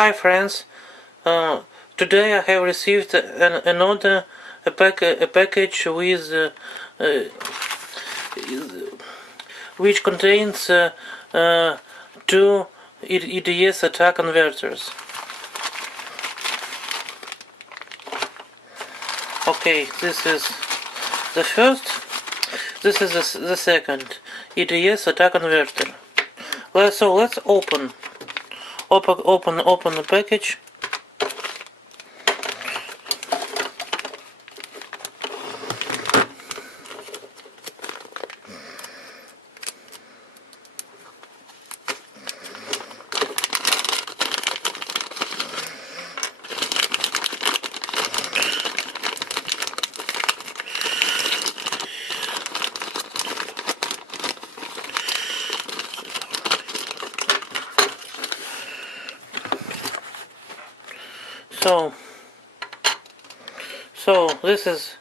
Hi friends, today I have received another package with which contains two IDE SATA converters. Okay, this is the first. This is the second IDE SATA converter. Let's open the package. So this is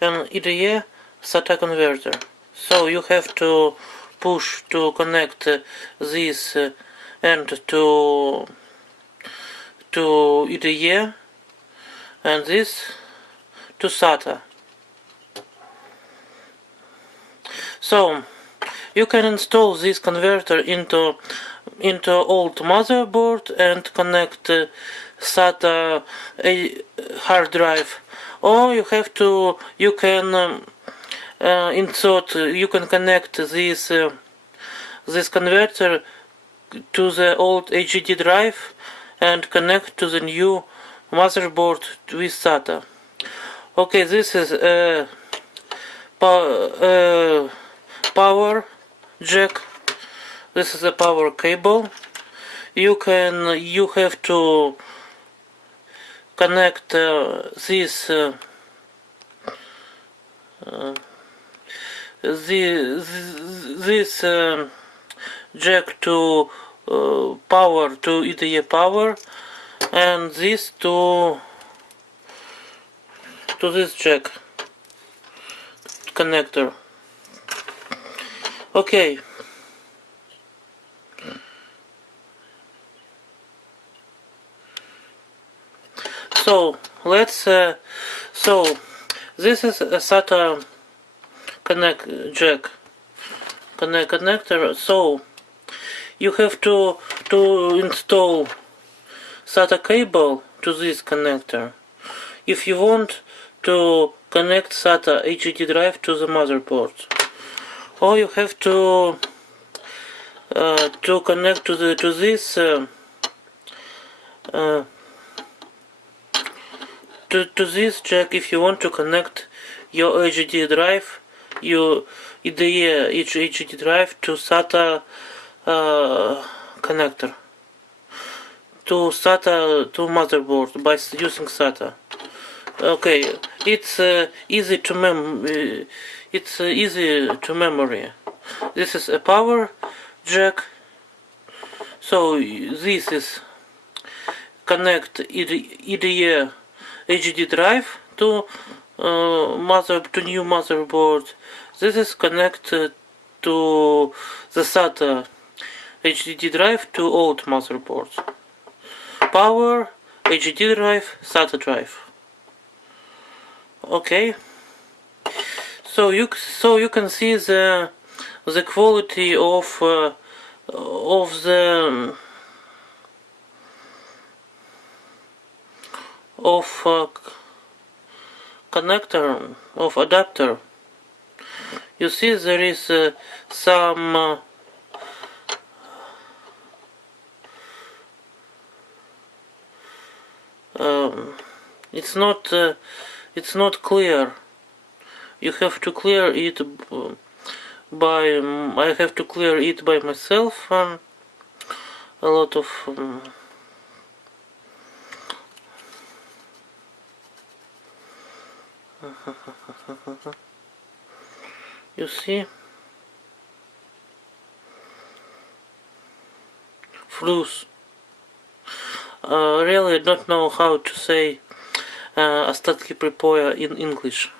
an IDE SATA converter. So you have to push to connect this end to IDE and this to SATA. So you can install this converter into old motherboard and connect SATA hard drive, or you can connect this converter to the old HDD drive and connect to the new motherboard with SATA. Okay, this is a power jack. This is a power cable. You have to connect this jack to power, to IDE power, and this to this jack connector. Okay. So this is a SATA connector. So you have to install SATA cable to this connector if you want to connect SATA HDD drive to the motherboard, or you have to connect to this jack if you want to connect your HDD drive, your IDE HDD drive to SATA connector, to motherboard by using SATA. Okay, it's easy to memory. This is a power jack. So this is connect IDE HDD drive to new motherboard. This is connected to the SATA HDD drive to old motherboard. Power, HDD drive, SATA drive. Okay. So you can see the quality of the connector, of adapter. You see there is some it's not clear. You have to clear it by I have to clear it by myself. A lot of you see, flues. Really, I don't know how to say остатки припоя in English.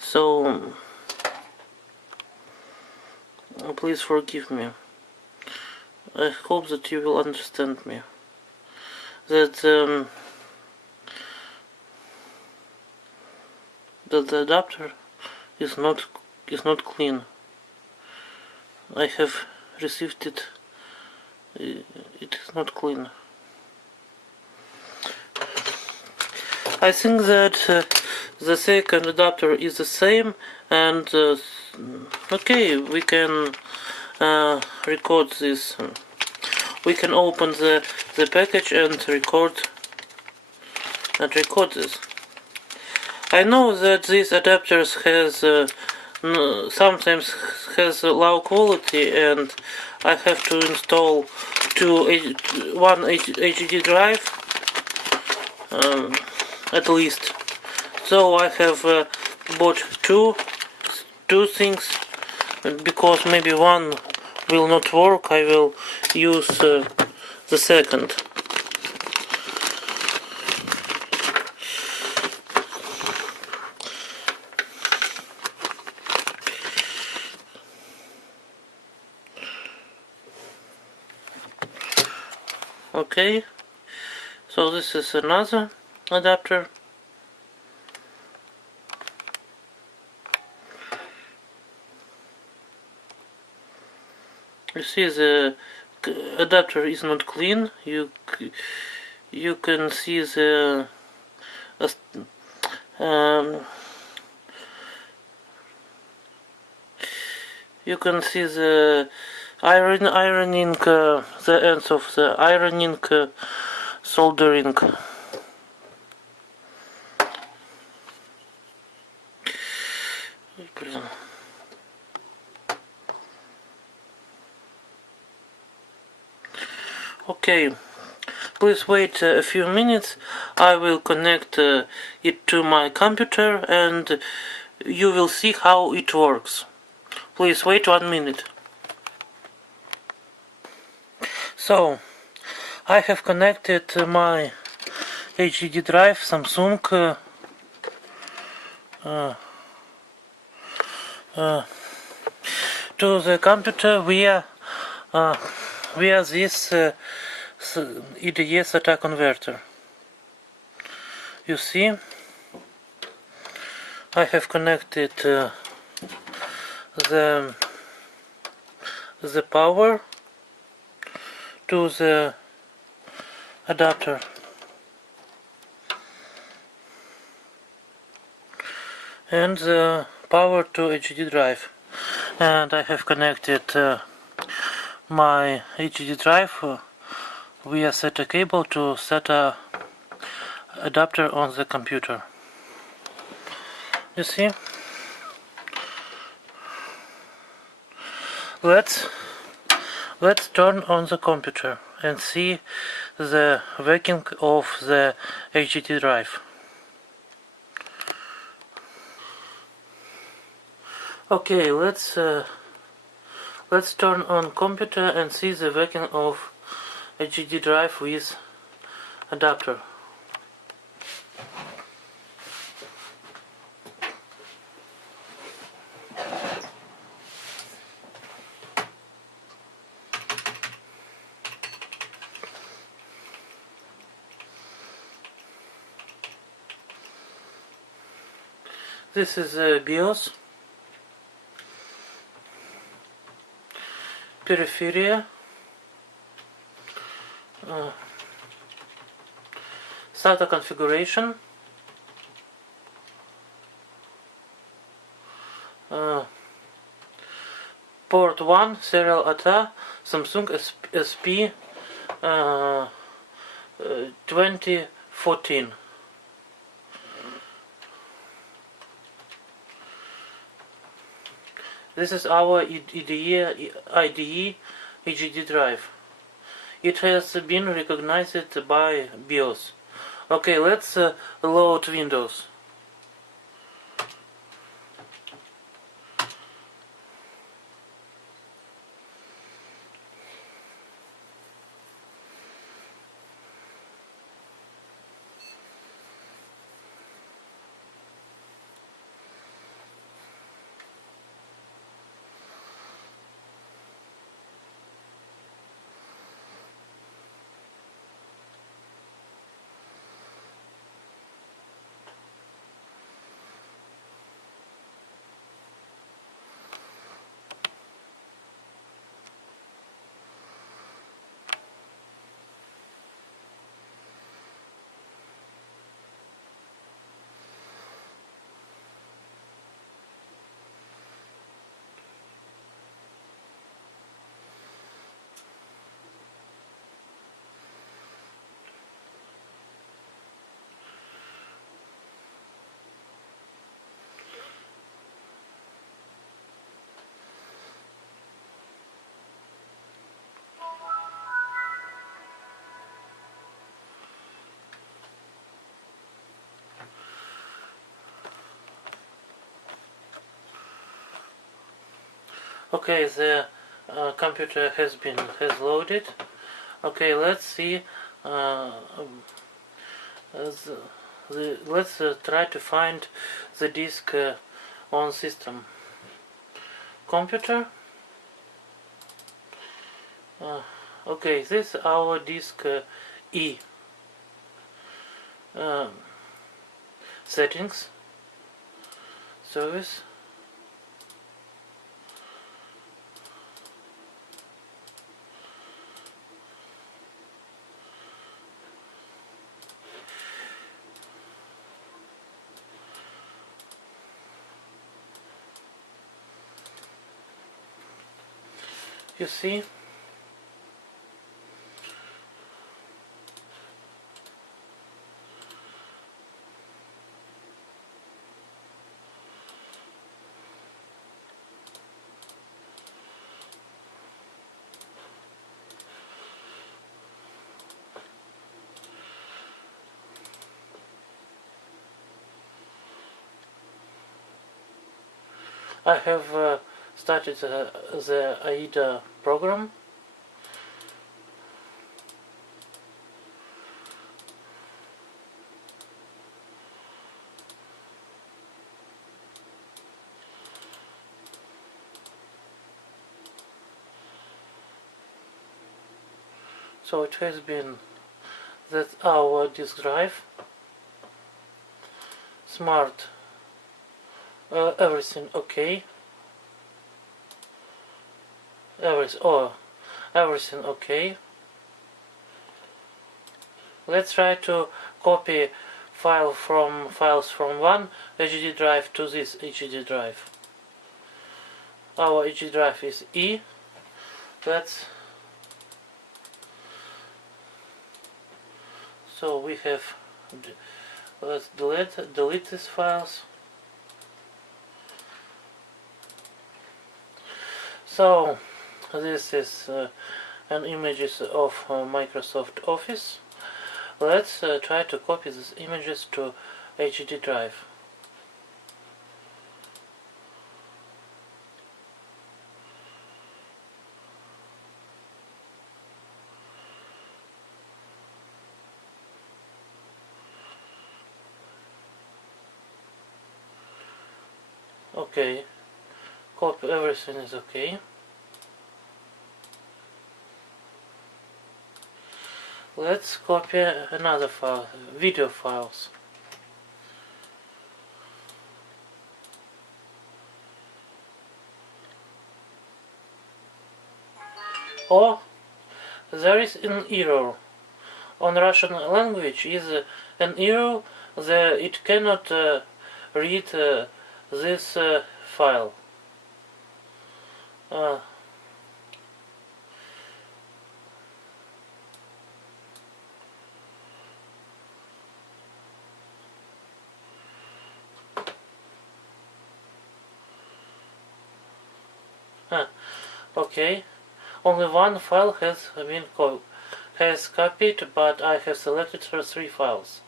So please forgive me. I hope that you will understand me. that the adapter is not clean. I have received it. It is not clean. I think that the second adapter is the same, and okay, we can record this. We can open the package and record this. I know that these adapters sometimes has low quality, and I have to install one HDD drive at least. So I have bought two things, because maybe one will not work. I will use the second. Okay, so this is another adapter. You see the adapter is not clean. You can see the you can see the ironing, the ends of the ironing, soldering. Okay, please wait a few minutes. I will connect it to my computer and you will see how it works. Please wait 1 minute. So, I have connected my HDD drive Samsung to the computer via this IDE SATA converter. You see, I have connected the power to the adapter, and the power to HDD drive, and I have connected my HDD drive via SATA cable to SATA adapter on the computer. You see? Let's turn on the computer and see the working of the HDD drive. Okay, let's turn on computer and see the working of HDD drive with adapter. This is BIOS, periphery, SATA configuration, port 1 serial ATA Samsung SP 2014. This is our IDE HDD drive. It has been recognized by BIOS. Okay, let's load Windows. Okay, the computer has loaded. Okay, let's see. Let's try to find the disk on system computer. Okay, this is our disk E. Settings, service. You see, I have started the IDE program. So it has been that our disk drive, smart, everything okay, everything okay. Let's try to copy files from one HD drive to this HD drive. Our HD drive is E. So we have, let's delete these files. So this is an images of Microsoft Office. Let's try to copy these images to HD drive. Okay, copy, everything is okay. Let's copy another file, video files. Oh, there is an error. On Russian language is an error that it cannot read this file. Okay, only one file has been copied, but I have selected for 3 files.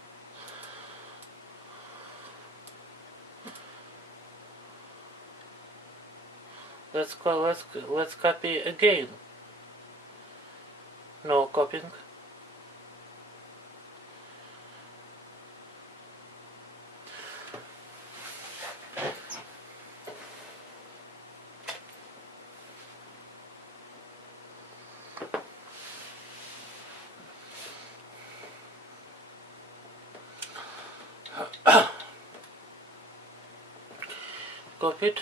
Let's copy again. No copying. Copied.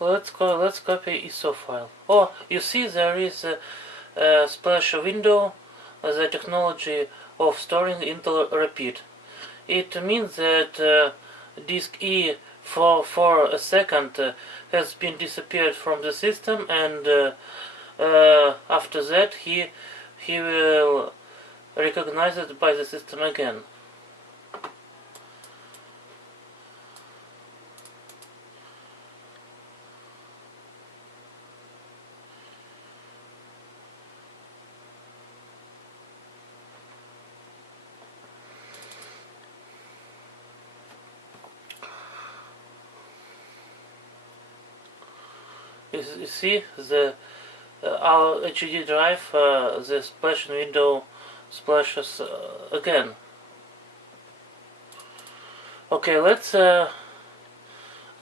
Let's copy ISO file. Oh, you see there is a splash window, the technology of storing Intel repeat. It means that disk E for a second has been disappeared from the system, and after that he will recognize it by the system again. You see the our HDD drive, the splash window splashes again. Okay, let's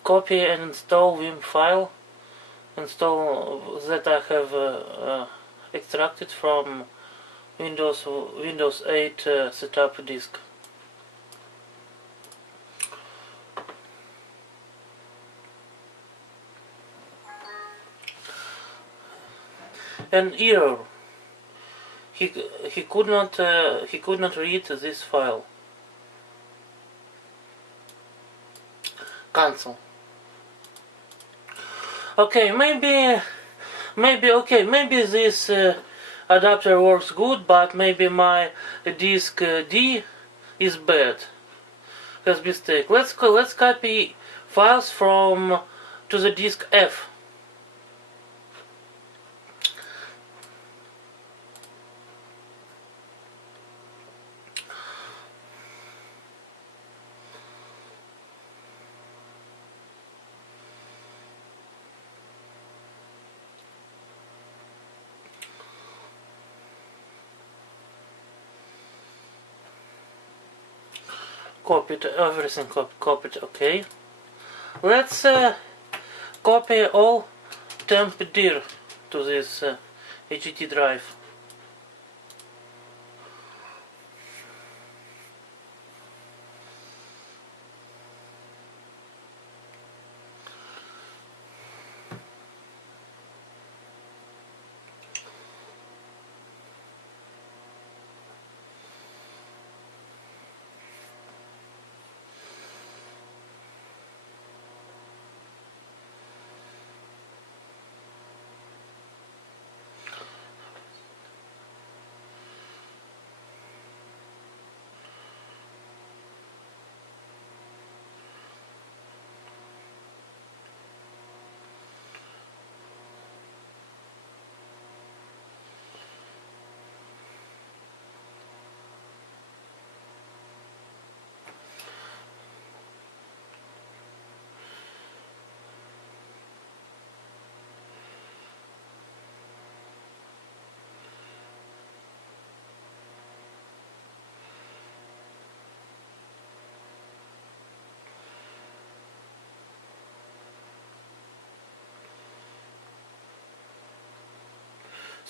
copy and install Vim file. Install that I have extracted from Windows 8 setup disk. An error. He could not read this file. Cancel. Okay, maybe this adapter works good, but maybe my disk D is bad. Has mistake. Let's copy files from to the disk F. Copied everything. Copied. Okay. Let's copy all temp dir to this HDD drive.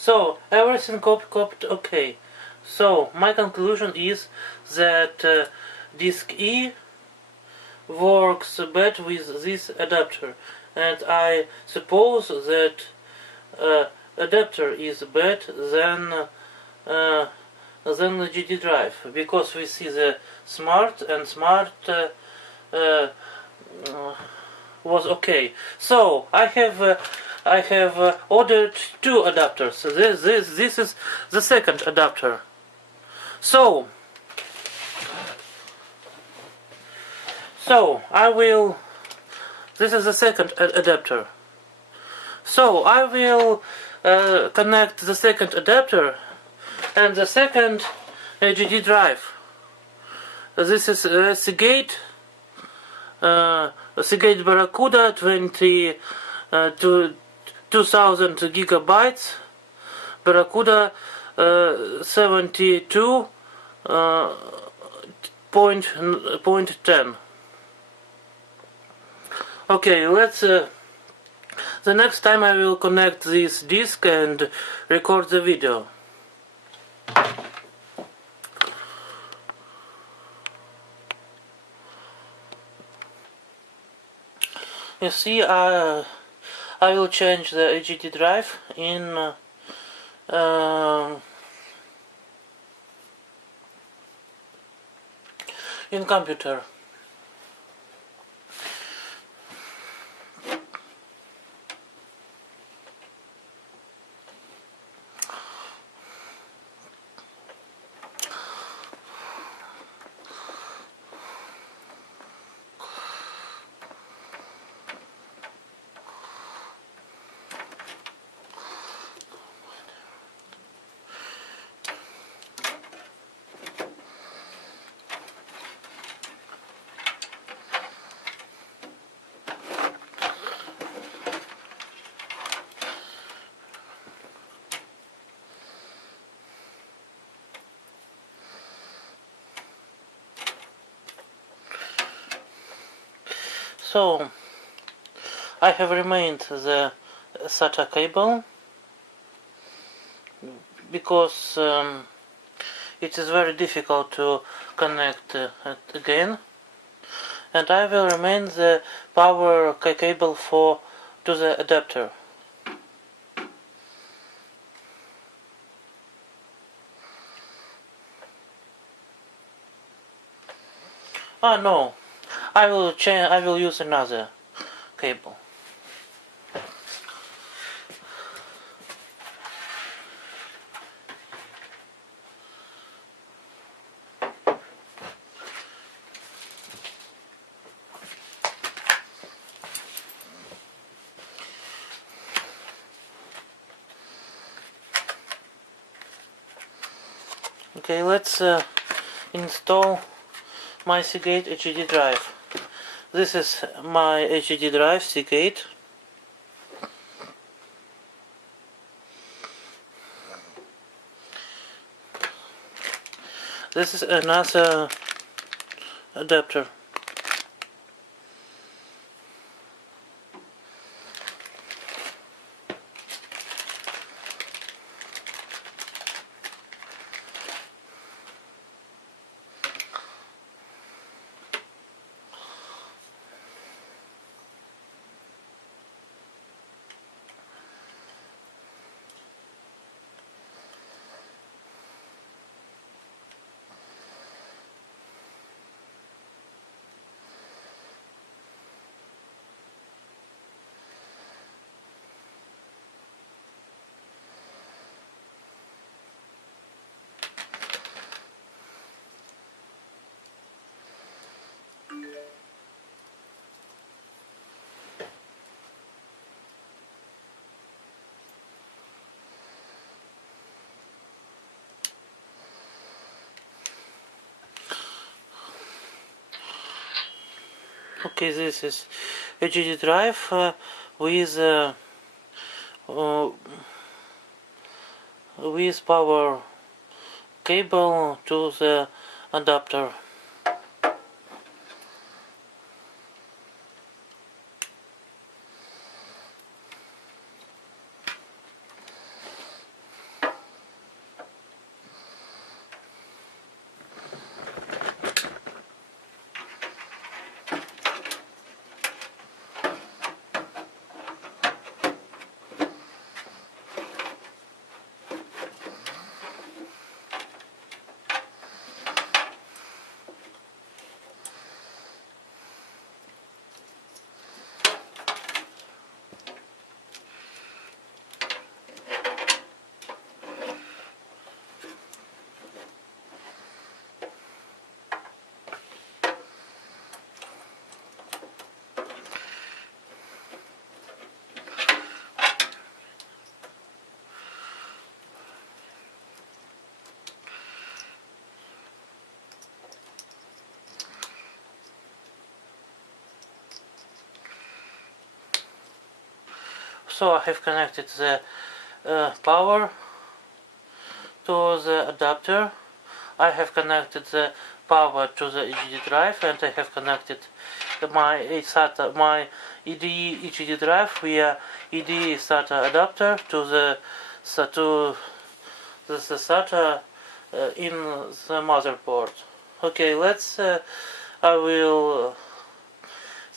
So everything copied. Okay. So my conclusion is that disk E works better with this adapter, and I suppose that adapter is better than the GD drive, because we see the smart was okay. So I have ordered two adapters. This is the second adapter. So I will. This is the second adapter. So I will connect the second adapter and the second HDD drive. This is Seagate Barracuda 2000 gigabytes. Barracuda 72.10. Okay, let's. The next time I will connect this disk and record the video. You see, I will change the HDD drive in computer. So I have remained the SATA cable because it is very difficult to connect it again, and I will remain the power cable to the adapter. No, I will use another cable. Okay, let's install my Seagate HDD drive. This is my HDD drive, Seagate. This is another adapter. Okay, this is HDD drive with power cable to the adapter. So I have connected the power to the adapter. I have connected the power to the HDD drive, and I have connected my SATA, my IDE HDD drive via IDE SATA adapter to the SATA in the motherboard. Okay,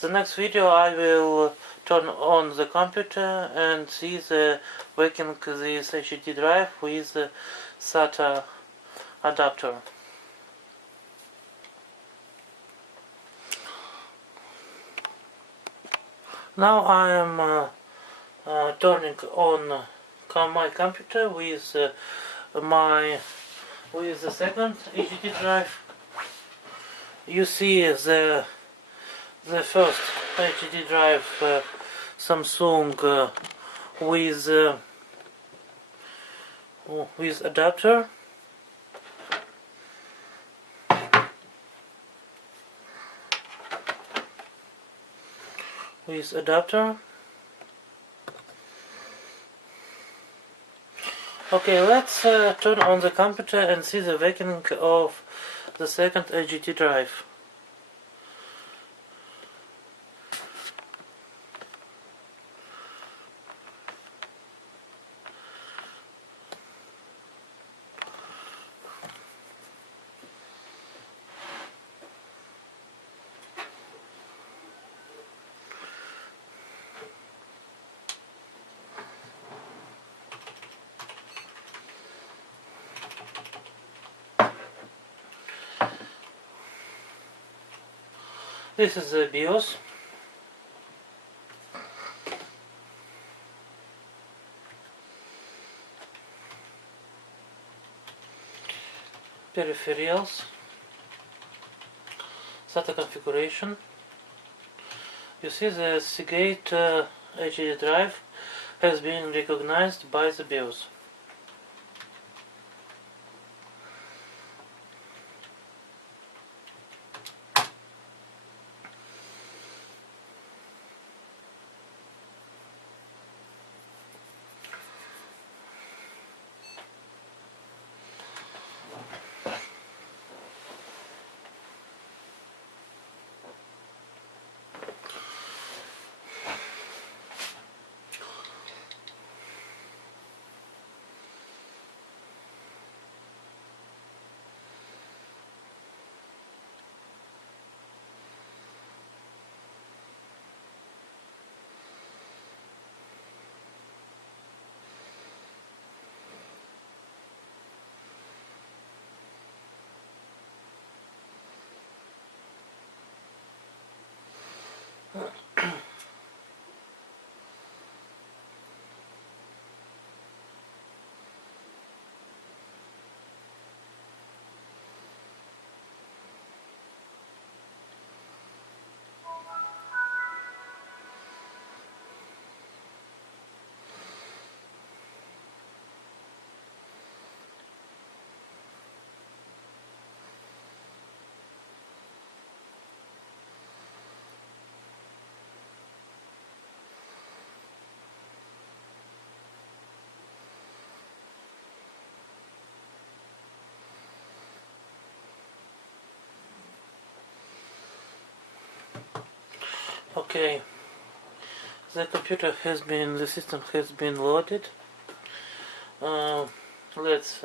the next video I will turn on the computer and see the working this HDD drive with the SATA adapter. Now I am turning on my computer with the second HDD drive. You see the first HDD drive Samsung with adapter. Okay, let's turn on the computer and see the working of the second HDD drive. This is the BIOS. Peripherals. SATA configuration. You see the Seagate HDD drive has been recognized by the BIOS. Okay, the system has been loaded. Let's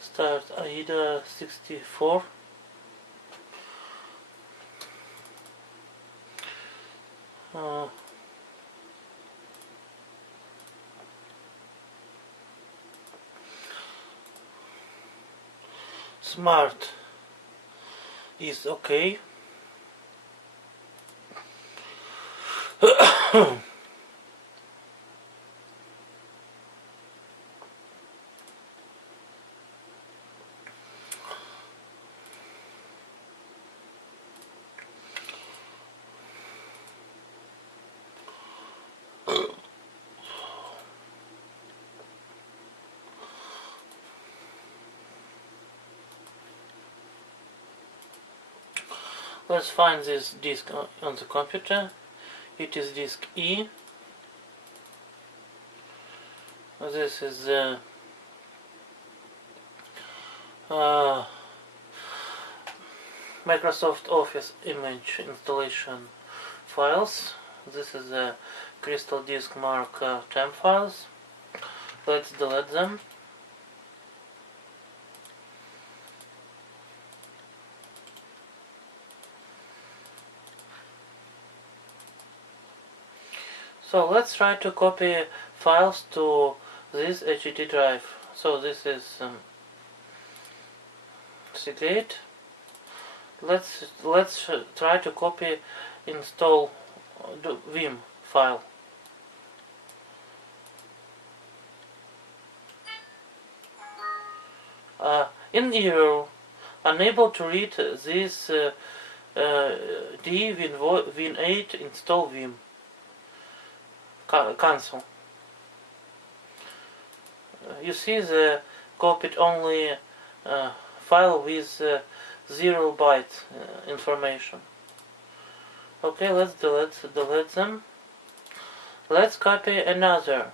start IDE 64. Smart is okay. Let's find this disk on the computer. It is disk E. This is the Microsoft Office image installation files. This is the Crystal Disk Mark 10 files. Let's delete them. So let's try to copy files to this HDD drive. So this is Seagate. Let's try to copy install Vim file. In error, unable to read this D Win8 install Vim. Cancel. You see the copied only file with 0 byte information. Okay, let's delete them. Let's copy another.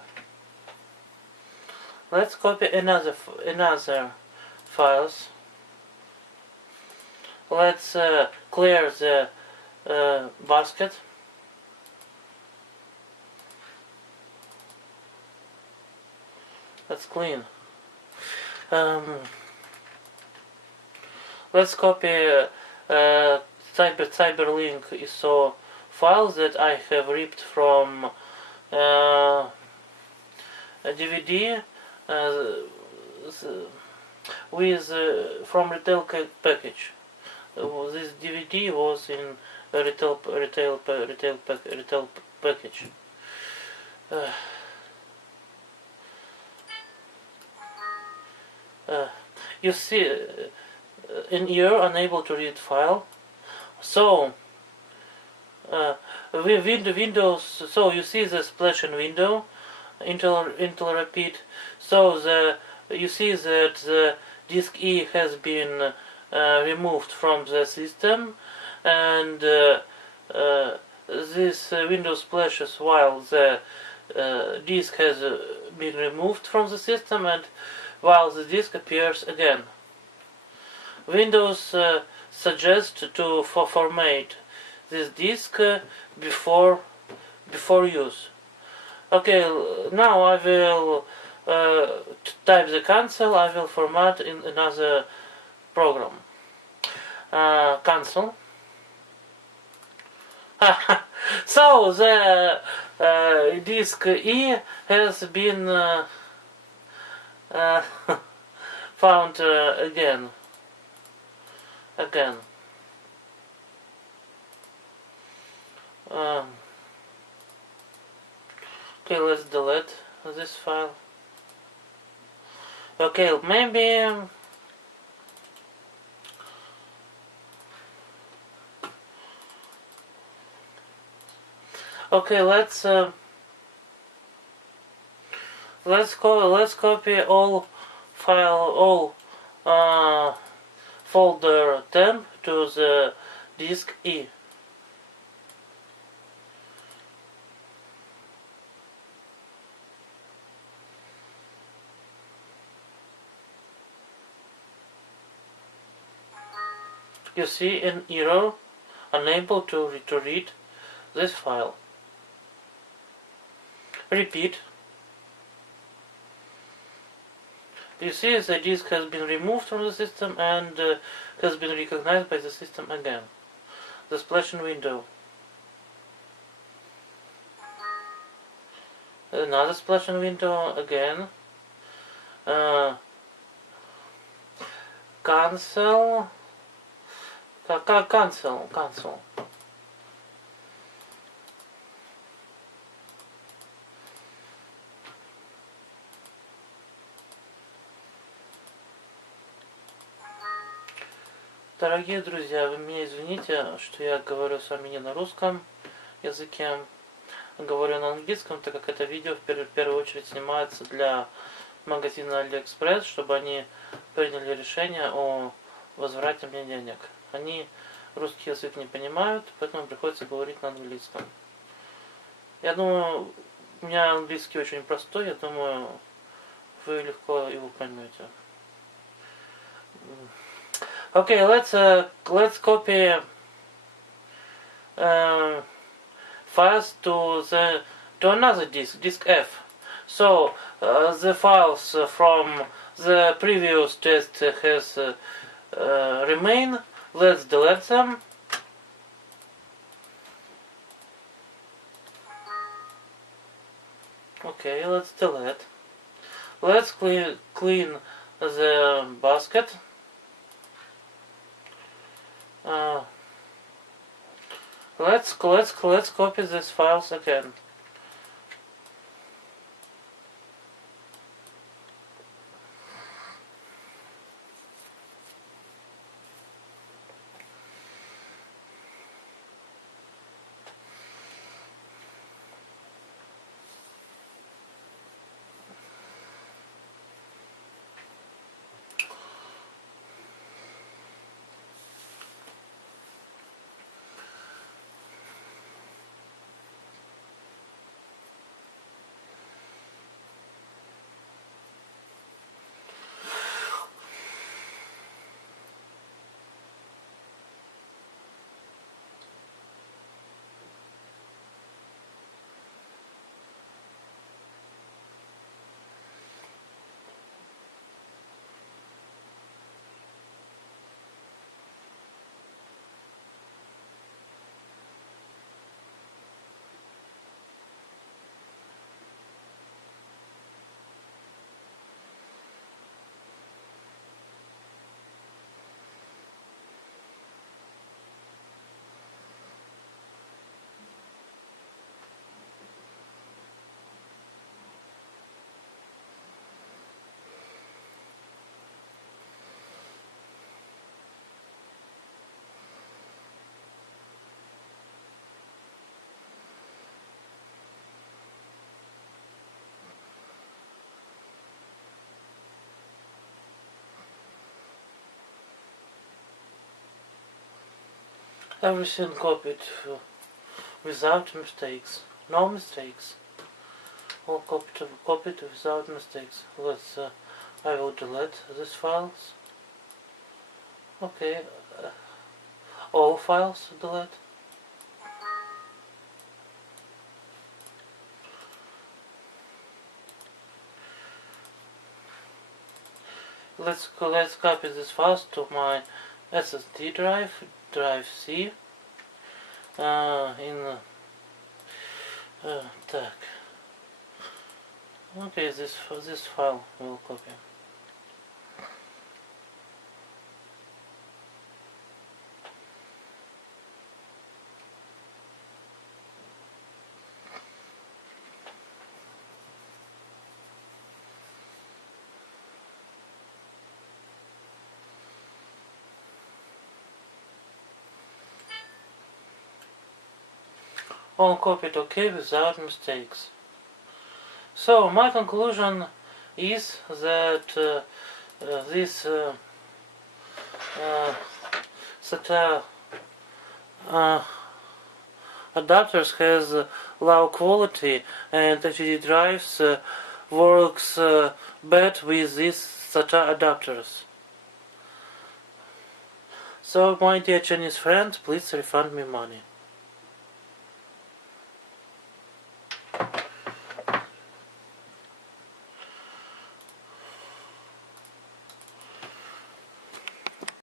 Let's copy another files. Let's clear the basket. Let's clean. Let's copy Cyberlink ISO files that I have ripped from a DVD with from retail package. This DVD was in retail package. You see, in here unable to read file. So Windows. So you see the splashing window. Intel repeat. So you see that the disk E has been removed from the system, and this window splashes while the disk has been removed from the system and while the disk appears again. Windows suggests to format this disk before use. Okay, now I will type the cancel. I will format in another program. Cancel. So the disk E has been found again. Okay, let's delete this file. Okay, maybe okay, let's copy all folder temp to the disk E. You see an error, unable to read this file. Repeat. You see the disk has been removed from the system and has been recognized by the system again. The splashing window. Another splashing window again. Cancel. Cancel. Дорогие друзья, вы меня извините, что я говорю с вами не на русском языке, говорю на английском, так как это видео в первую очередь снимается для магазина AliExpress, чтобы они приняли решение о возврате мне денег. Они русский язык не понимают, поэтому приходится говорить на английском. Я думаю, у меня английский очень простой, я думаю, вы легко его поймете. Okay, let's copy files to another disk F. So the files from the previous test has remain. Let's delete them. Okay, let's delete. Let's clean the basket. Let's copy these files again. Everything copied without mistakes. No mistakes. All copied without mistakes. I will delete these files. Okay. All files delete. Let's copy these files to my SSD drive, drive C. Так. Okay, this file will copy. All copied okay without mistakes. So my conclusion is that this SATA adapters has low quality, and HDD drives works bad with these SATA adapters. So my dear Chinese friends, please refund me money.